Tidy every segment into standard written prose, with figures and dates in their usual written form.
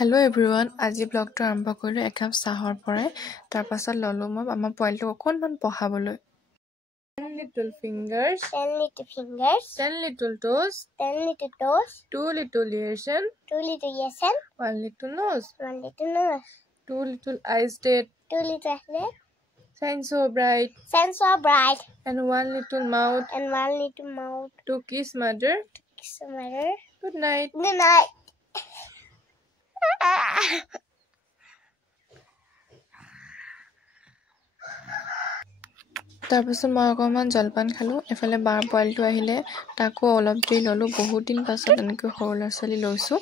Hello everyone, আজি ব্লগটো আৰম্ভ কৰিলো একাপ চাহৰ পৰাই তাৰ পাছত ললো মই আমাৰ পোৱালিটো অকনমান পঢ়াবলৈ 10 little fingers 10 little fingers 10 little toes 10 little toes 2 little ears 2 little ears 1 little nose 1 little nose 2 little eyes dead 2 little head shine so bright and 1 little mouth 1 little mouth to kiss mother good night তাৰপিছত মই অকমান জলপান খালো এফালে বাৰ পোৱালিটো আহিলে তাকো অলপ দেৰি ললো বহুত দিন পাছত এনেকৈ সৰু ল'ৰা-ছোৱালী লৈছো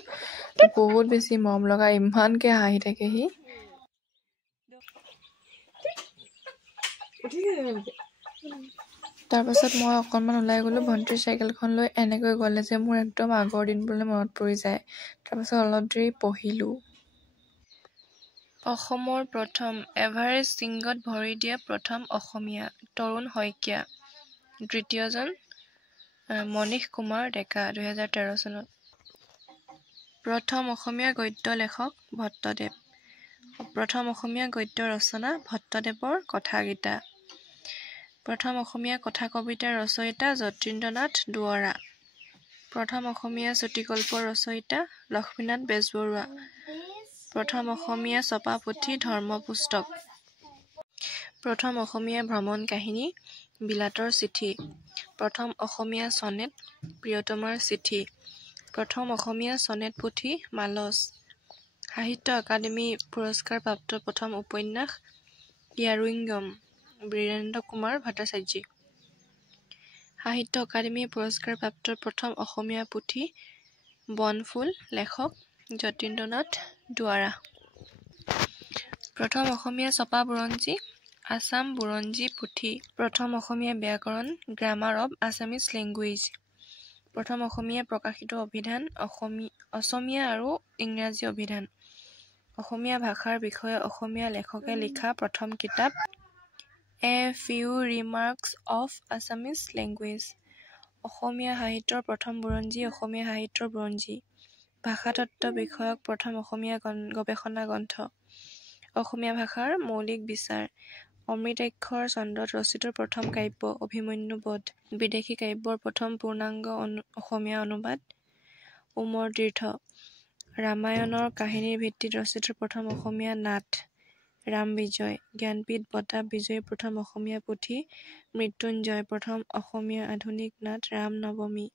বহুত বেছি মৰম লগা ইমানকে হাঁহি থাকে হি তাৰপিছত মই অকমান ওলাই গলো ভন্টিৰ চাইকেলখন লৈ এনেকৈ গলে যে মোৰ একদম আগৰ দিনবোৰলৈ মনত পৰি যায় তাৰপিছত অলপ দেৰি পঢ়িলো অসমৰ প্ৰথম এভাৰেষ্ট সিংগত ভৰি দিয়া প্ৰথম অসমীয়া তৰুণ শইকীয়া দ্বিতীয়জন মনীষ কুমাৰ ডেকা 2013 চনত প্ৰথম অসমীয়া গদ্য লেখক ভট্টদেৱ প্ৰথম অসমীয়া গদ্য ৰচনা ভট্টদেৱৰ কথাগীতা প্ৰথম অসমীয়া কথা কবিতা ৰচয়িতা যতীন্দ্ৰনাথ দুৱৰা প্ৰথম অসমীয়া চুটিগল্প ৰচয়িতা লক্ষ্মীনাথ বেজবৰুৱা প্ৰথম অসমীয়া ছপা পুথি ধৰ্মপুস্তক প্ৰথম অসমীয়া ভ্ৰমণ কাহিনী বিলাতৰ চিঠি প্ৰথম অসমীয়া সনেট প্ৰিয়তমাৰ চিঠি প্ৰথম অসমীয়া সনেট পুথি মালস সাহিত্য একাডেমী পুৰস্কাৰ প্ৰাপ্ত প্ৰথম উপন্যাস ইয়াৰুইংগম বীৰেন্দ্ৰ কুমাৰ ভট্টাচাৰ্য সাহিত্য একাডেমী পুৰস্কাৰ প্ৰাপ্ত প্ৰথম অসমীয়া পুথি বনফুল লেখক যতীন্দ্ৰনাথ দুৱৰা প্ৰথম অসমীয়া ছপা বুৰঞ্জী আসাম বুৰঞ্জী পুথি প্ৰথম অসমীয়া ব্যাকৰণ গ্ৰামাৰ অফ আছামিজ লেংগুৱেজ প্ৰথম অসমীয়া প্ৰকাশিত অভিধান অসমীয়া আৰু ইংৰাজী অভিধান অসমীয়া ভাষাৰ বিষয়ে অসমীয়া লেখকে লিখা প্ৰথম কিতাপ A Few Remarks of Assamese Language অসমীয়া সাহিত্যৰ প্ৰথম বুৰঞ্জী অসমীয়া সাহিত্যৰ বুৰঞ্জী ভাষাতত্ত্ব বিষয়ক প্ৰথম অসমীয়া গৱেষণা গ্ৰন্থ অসমীয়া ভাষাৰ মৌলিক বিচাৰ অমৃতাক্ষৰ চন্দত ৰচিত প্ৰথম কাব্য অভিমন্যু বধ বিদেশী কাব্যৰ প্ৰথম পূৰ্ণাংগ অসমীয়া অনুবাদ উমৰ তীৰ্থ ৰামায়ণৰ কাহিনীৰ ভিত্তিত ৰচিত প্ৰথম অসমীয়া নাট ৰাম বিজয় জ্ঞানপীঠ বঁটা বিজয়ী প্ৰথম অসমীয়া পুথি মৃত্যুঞ্জয় প্ৰথম অসমীয়া আধুনিক নাট ৰাম নৱমী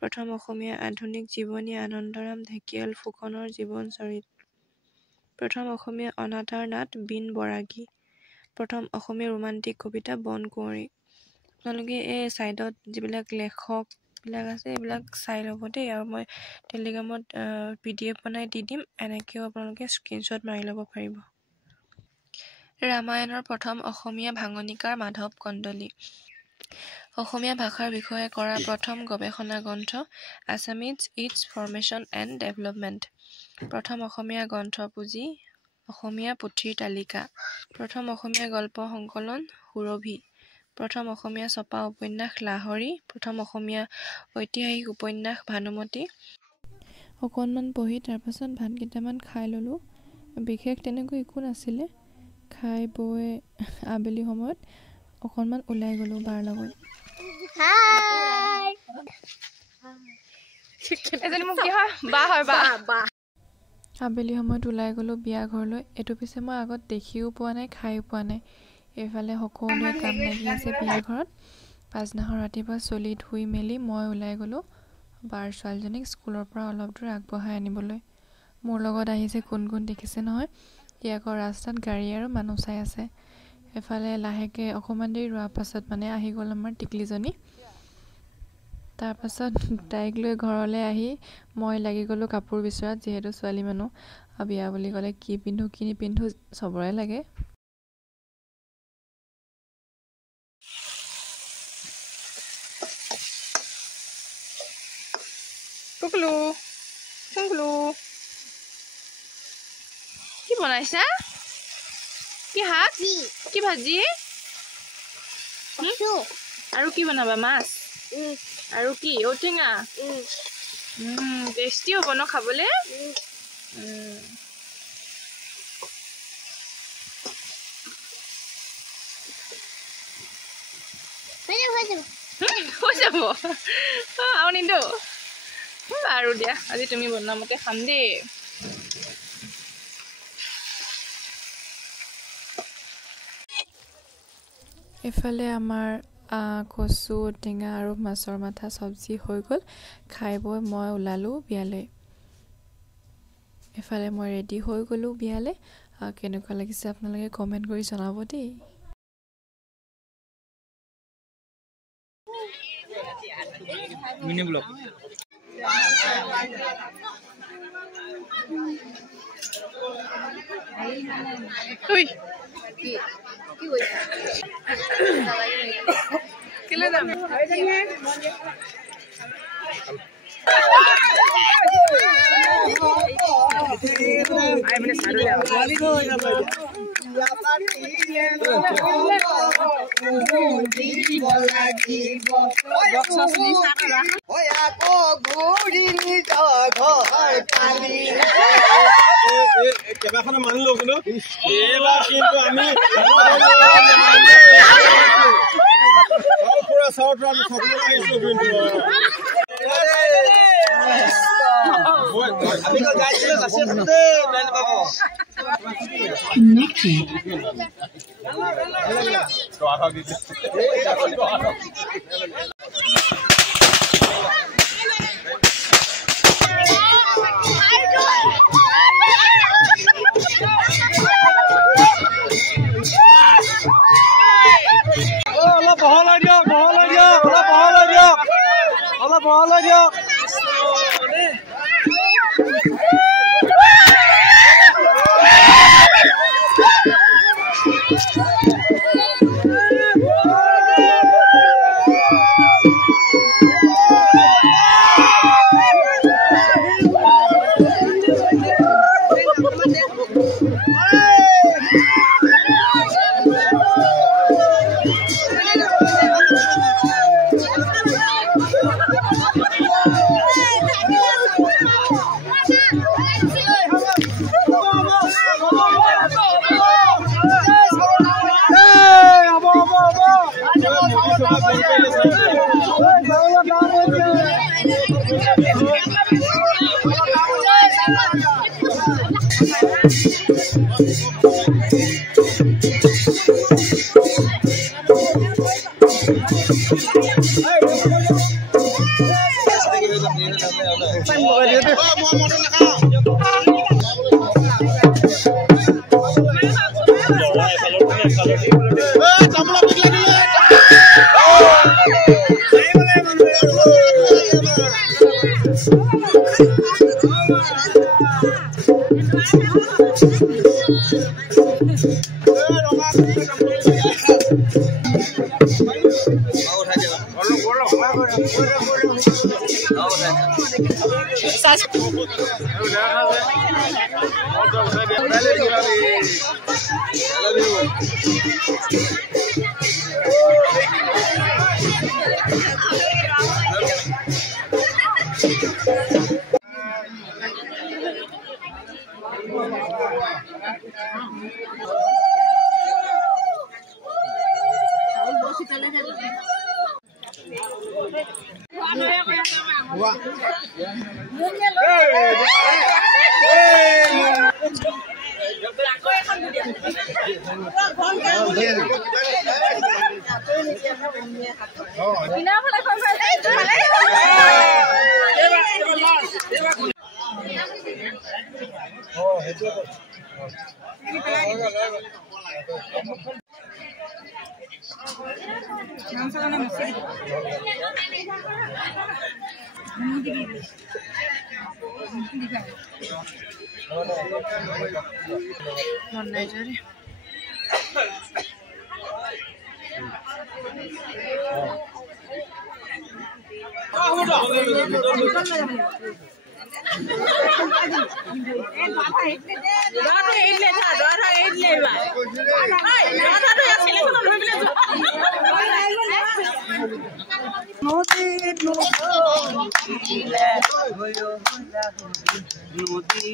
প্ৰথম অসমীয়া আধুনিক জীৱনী আনন্দৰাম ঢেকিয়াল ফুকনৰ জীৱন চৰিত প্ৰথম অসমীয়া অনাতাঁৰ নাট বিন বৰাগী প্ৰথম অসমীয়া ৰোমান্টিক কবিতা বন কুঁৱৰী আপোনালোকে এই সাইডত যিবিলাক লেখক বিলাক আছে এইবিলাক চাই ল'ব দেই আৰু মই টেলিগ্ৰামত PDF বনাই দি দিম এনেকেও আপোনালোকে স্ক্ৰীনশ্বট মাৰি ল'ব পাৰিব ৰামায়ণৰ প্ৰথম অসমীয়া ভাঙনিকাৰ মাধৱ কন্দলী অসমীয়া ভাষাৰ বিষয়ে কৰা প্ৰথম গৱেষণা গ্ৰন্থ Assamese its formation and development প্ৰথম অসমীয়া গ্ৰন্থপুঁজি অসমীয়া পুথিৰ তালিকা প্ৰথম অসমীয়া গল্প সংকলন সুৰভি প্ৰথম অসমীয়া ছপা উপন্যাস লাহৰী প্ৰথম অসমীয়া ঐতিহাসিক উপন্যাস ভানুমতী অকণমান পঢ়ি তাৰপাছত ভাত কেইটামান খাই ল'লোঁ বিশেষ তেনেকৈ একো নাছিলে খাই বৈ আবেলি সময়ত অকণমান ওলাই গ'লোঁ বাৰ লগত আবেলি সময়ত ওলাই গ'লোঁ বিয়া ঘৰলৈ এইটো পিছে মই আগত দেখিও পোৱা নাই খাইও পোৱা নাই এইফালে সকলোৱে কাম লাগি আছে বিয়া ঘৰত পাছদিনাখন ৰাতিপুৱা চলি ধুই মেলি মই ওলাই গ'লোঁ বাৰ ছোৱালীজনীক স্কুলৰ পৰা অলপ দূৰ আগবঢ়াই আনিবলৈ মোৰ লগত আহিছে কোন কোন দেখিছে নহয় ই আকৌ ৰাস্তাত গাড়ী আৰু মানুহ চাই আছে এফালে লাহেকে অকণমান দেৰি ৰোৱাৰ পাছত মানে আহি গ'ল আমাৰ টিকলিজনী তাৰপাছত তাইক লৈ ঘৰলৈ আহি মই লাগি গ'লোঁ কাপোৰ বিচৰাত যিহেতু ছোৱালী মানুহ বিয়া বুলি ক'লে কি পিন্ধো কি নিপিন্ধো চবৰে লাগে কুকুলু কুকুলু কি বনাইছা কি শাক কি ভাজি আৰু কি বনাবা মাছ আৰু কি ঔটেঙা টেষ্টি হ'ব ন খাবলে হৈ যাব আৰু নিদিওঁ আৰু দিয়া আজি তুমি বনোৱা মতে খাম দেই এফালে আমাৰ কচু টেঙা আৰু মাছৰ মাথা চব্জি হৈ গ'ল খাই বৈ মই ওলালোঁ বিয়ালৈ এফালে মই ৰেডি হৈ গ'লোঁ বিয়ালৈ কেনেকুৱা লাগিছে আপোনালোকে কমেণ্ট কৰি জনাব দেই মিনি ব্লগ উই কি কৈছা কেলে যাম আই মানে সাৰু যা গালি গো যাব কেবাখনে মানি লওঁ কিন্তু এইবাৰ কিন্তু আমি পুৰা চাউথ আমি সকলো আহিছোঁ কিন্তু আমি গাইছিলোঁ আছে দে বেল পাব তো আহা দিছে নদী